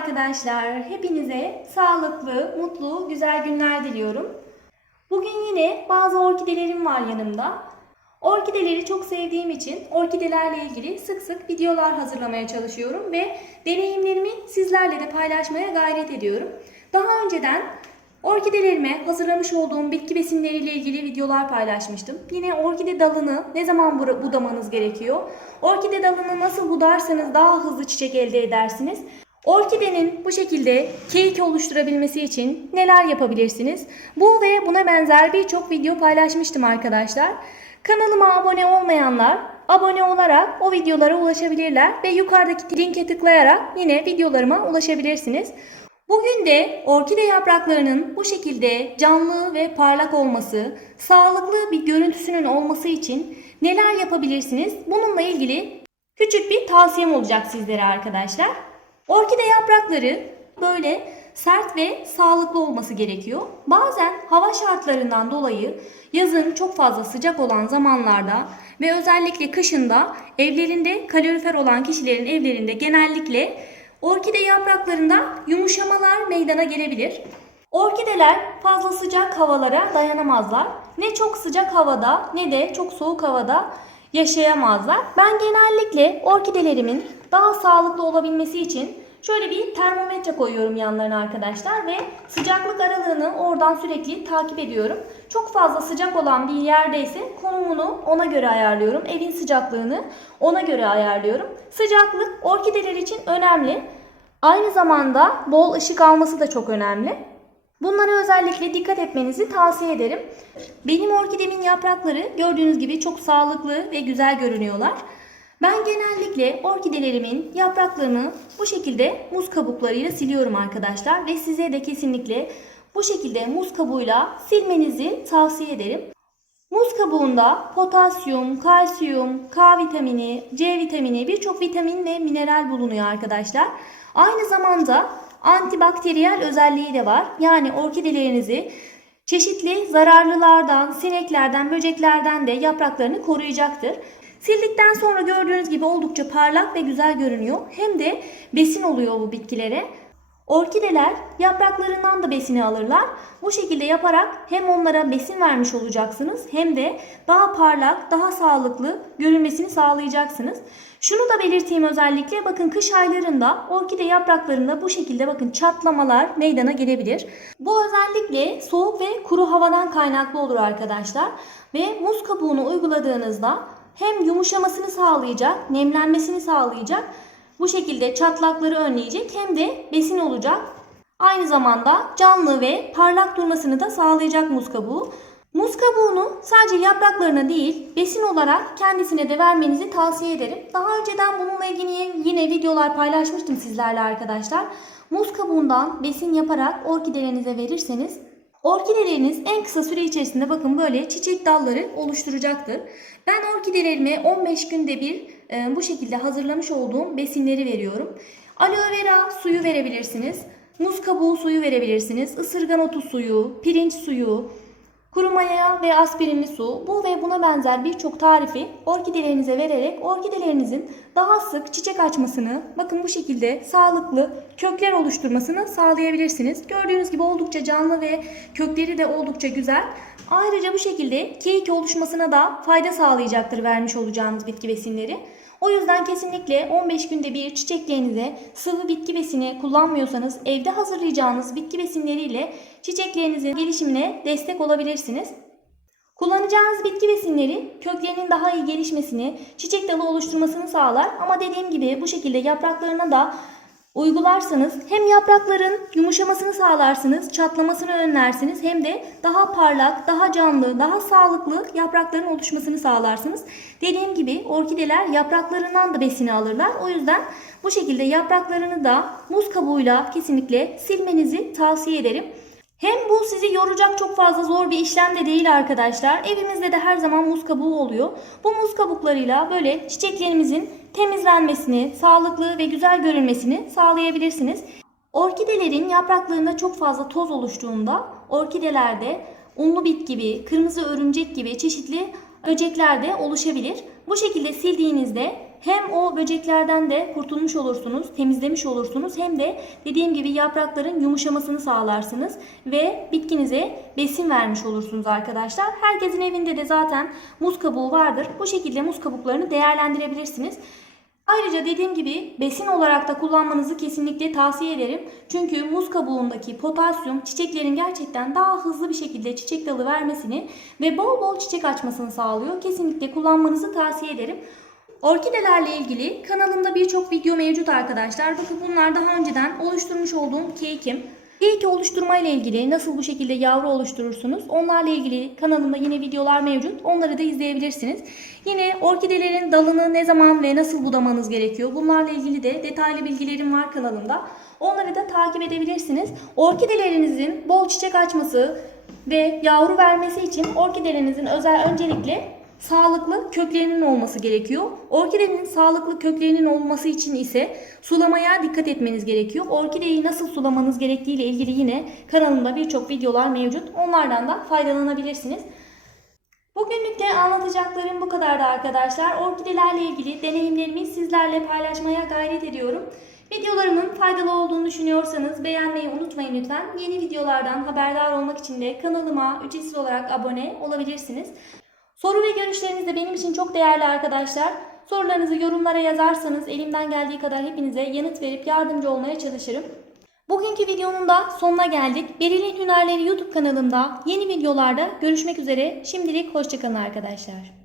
arkadaşlar. Hepinize sağlıklı, mutlu, güzel günler diliyorum. Bugün yine bazı orkidelerim var yanımda. Orkideleri çok sevdiğim için orkidelerle ilgili sık sık videolar hazırlamaya çalışıyorum ve deneyimlerimi sizlerle de paylaşmaya gayret ediyorum. Daha önceden orkidelerime hazırlamış olduğum bitki besinleriyle ilgili videolar paylaşmıştım. Yine orkide dalını ne zaman budamanız gerekiyor? Orkide dalını nasıl budarsanız daha hızlı çiçek elde edersiniz? Orkidenin bu şekilde keyik oluşturabilmesi için neler yapabilirsiniz? Bu ve buna benzer birçok video paylaşmıştım arkadaşlar. Kanalıma abone olmayanlar abone olarak o videolara ulaşabilirler ve yukarıdaki linke tıklayarak yine videolarıma ulaşabilirsiniz. Bugün de orkide yapraklarının bu şekilde canlı ve parlak olması, sağlıklı bir görüntüsünün olması için neler yapabilirsiniz? Bununla ilgili küçük bir tavsiyem olacak sizlere arkadaşlar. Orkide yaprakları böyle sert ve sağlıklı olması gerekiyor. Bazen hava şartlarından dolayı yazın çok fazla sıcak olan zamanlarda ve özellikle kışında evlerinde kalorifer olan kişilerin evlerinde genellikle orkide yapraklarında yumuşamalar meydana gelebilir. Orkideler fazla sıcak havalara dayanamazlar. Ne çok sıcak havada ne de çok soğuk havada yaşayamazlar. Ben genellikle orkidelerimin daha sağlıklı olabilmesi için şöyle bir termometre koyuyorum yanlarına arkadaşlar ve sıcaklık aralığını oradan sürekli takip ediyorum. Çok fazla sıcak olan bir yerdeyse konumunu ona göre ayarlıyorum. Evin sıcaklığını ona göre ayarlıyorum. Sıcaklık orkideler için önemli. Aynı zamanda bol ışık alması da çok önemli. Bunlara özellikle dikkat etmenizi tavsiye ederim. Benim orkidemin yaprakları gördüğünüz gibi çok sağlıklı ve güzel görünüyorlar. Ben genellikle orkidelerimin yapraklarını bu şekilde muz kabuklarıyla siliyorum arkadaşlar. Ve size de kesinlikle bu şekilde muz kabuğuyla silmenizi tavsiye ederim. Muz kabuğunda potasyum, kalsiyum, K vitamini, C vitamini, birçok vitamin ve mineral bulunuyor arkadaşlar. Aynı zamanda antibakteriyel özelliği de var. Yani orkidelerinizi çeşitli zararlılardan, sineklerden, böceklerden de yapraklarını koruyacaktır. Sildikten sonra gördüğünüz gibi oldukça parlak ve güzel görünüyor. Hem de besin oluyor bu bitkilere. Orkideler yapraklarından da besini alırlar. Bu şekilde yaparak hem onlara besin vermiş olacaksınız hem de daha parlak, daha sağlıklı görünmesini sağlayacaksınız. Şunu da belirteyim özellikle, bakın kış aylarında orkide yapraklarında bu şekilde bakın çatlamalar meydana gelebilir. Bu özellikle soğuk ve kuru havadan kaynaklı olur arkadaşlar. Ve muz kabuğunu uyguladığınızda hem yumuşamasını sağlayacak, nemlenmesini sağlayacak, bu şekilde çatlakları önleyecek hem de besin olacak. Aynı zamanda canlı ve parlak durmasını da sağlayacak muz kabuğu. Muz kabuğunu sadece yapraklarına değil besin olarak kendisine de vermenizi tavsiye ederim. Daha önceden bununla ilgili yine videolar paylaşmıştım sizlerle arkadaşlar. Muz kabuğundan besin yaparak orkidelerinize verirseniz orkideleriniz en kısa süre içerisinde bakın böyle çiçek dalları oluşturacaktır. Ben orkidelerime 15 günde bir bu şekilde hazırlamış olduğum besinleri veriyorum. Aloe vera suyu verebilirsiniz. Muz kabuğu suyu verebilirsiniz. Isırgan otu suyu, pirinç suyu, kuru maya ve aspirinli su, bu ve buna benzer birçok tarifi orkidelerinize vererek orkidelerinizin daha sık çiçek açmasını, bakın bu şekilde sağlıklı kökler oluşturmasını sağlayabilirsiniz. Gördüğünüz gibi oldukça canlı ve kökleri de oldukça güzel. Ayrıca bu şekilde keyik oluşmasına da fayda sağlayacaktır vermiş olacağınız bitki besinleri. O yüzden kesinlikle 15 günde bir çiçeklerinize sıvı bitki besini kullanmıyorsanız evde hazırlayacağınız bitki besinleriyle çiçeklerinizin gelişimine destek olabilirsiniz. Kullanacağınız bitki besinleri köklerinin daha iyi gelişmesini, çiçek dalı oluşturmasını sağlar. Ama dediğim gibi bu şekilde yapraklarına da uygularsanız hem yaprakların yumuşamasını sağlarsınız, çatlamasını önlersiniz hem de daha parlak, daha canlı, daha sağlıklı yaprakların oluşmasını sağlarsınız. Dediğim gibi orkideler yapraklarından da besini alırlar. O yüzden bu şekilde yapraklarını da muz kabuğuyla kesinlikle silmenizi tavsiye ederim. Hem bu sizi yoracak çok fazla zor bir işlem de değil arkadaşlar. Evimizde de her zaman muz kabuğu oluyor. Bu muz kabuklarıyla böyle çiçeklerimizin temizlenmesini, sağlıklı ve güzel görünmesini sağlayabilirsiniz. Orkidelerin yapraklarında çok fazla toz oluştuğunda orkidelerde unlu bit gibi, kırmızı örümcek gibi çeşitli böcekler de oluşabilir. Bu şekilde sildiğinizde hem o böceklerden de kurtulmuş olursunuz, temizlemiş olursunuz, hem de dediğim gibi yaprakların yumuşamasını sağlarsınız ve bitkinize besin vermiş olursunuz arkadaşlar. Herkesin evinde de zaten muz kabuğu vardır. Bu şekilde muz kabuklarını değerlendirebilirsiniz. Ayrıca dediğim gibi besin olarak da kullanmanızı kesinlikle tavsiye ederim. Çünkü muz kabuğundaki potasyum çiçeklerin gerçekten daha hızlı bir şekilde çiçek dalı vermesini ve bol bol çiçek açmasını sağlıyor. Kesinlikle kullanmanızı tavsiye ederim. Orkidelerle ilgili kanalımda birçok video mevcut arkadaşlar. Bakın bunlar daha önceden oluşturmuş olduğum cake'im. Cake oluşturma ile ilgili nasıl bu şekilde yavru oluşturursunuz, onlarla ilgili kanalımda yine videolar mevcut. Onları da izleyebilirsiniz. Yine orkidelerin dalını ne zaman ve nasıl budamanız gerekiyor, bunlarla ilgili de detaylı bilgilerim var kanalımda. Onları da takip edebilirsiniz. Orkidelerinizin bol çiçek açması ve yavru vermesi için orkidelerinizin öncelikle sağlıklı köklerinin olması gerekiyor. Orkidenin sağlıklı köklerinin olması için ise sulamaya dikkat etmeniz gerekiyor. Orkideyi nasıl sulamanız gerektiği ile ilgili yine kanalımda birçok videolar mevcut. Onlardan da faydalanabilirsiniz. Bugünlük de anlatacaklarım bu kadardı arkadaşlar. Orkidelerle ilgili deneyimlerimi sizlerle paylaşmaya gayret ediyorum. Videolarımın faydalı olduğunu düşünüyorsanız beğenmeyi unutmayın lütfen. Yeni videolardan haberdar olmak için de kanalıma ücretsiz olarak abone olabilirsiniz. Soru ve görüşleriniz de benim için çok değerli arkadaşlar. Sorularınızı yorumlara yazarsanız elimden geldiği kadar hepinize yanıt verip yardımcı olmaya çalışırım. Bugünkü videonun da sonuna geldik. Beril'in Hünerleri YouTube kanalımda yeni videolarda görüşmek üzere. Şimdilik hoşça kalın arkadaşlar.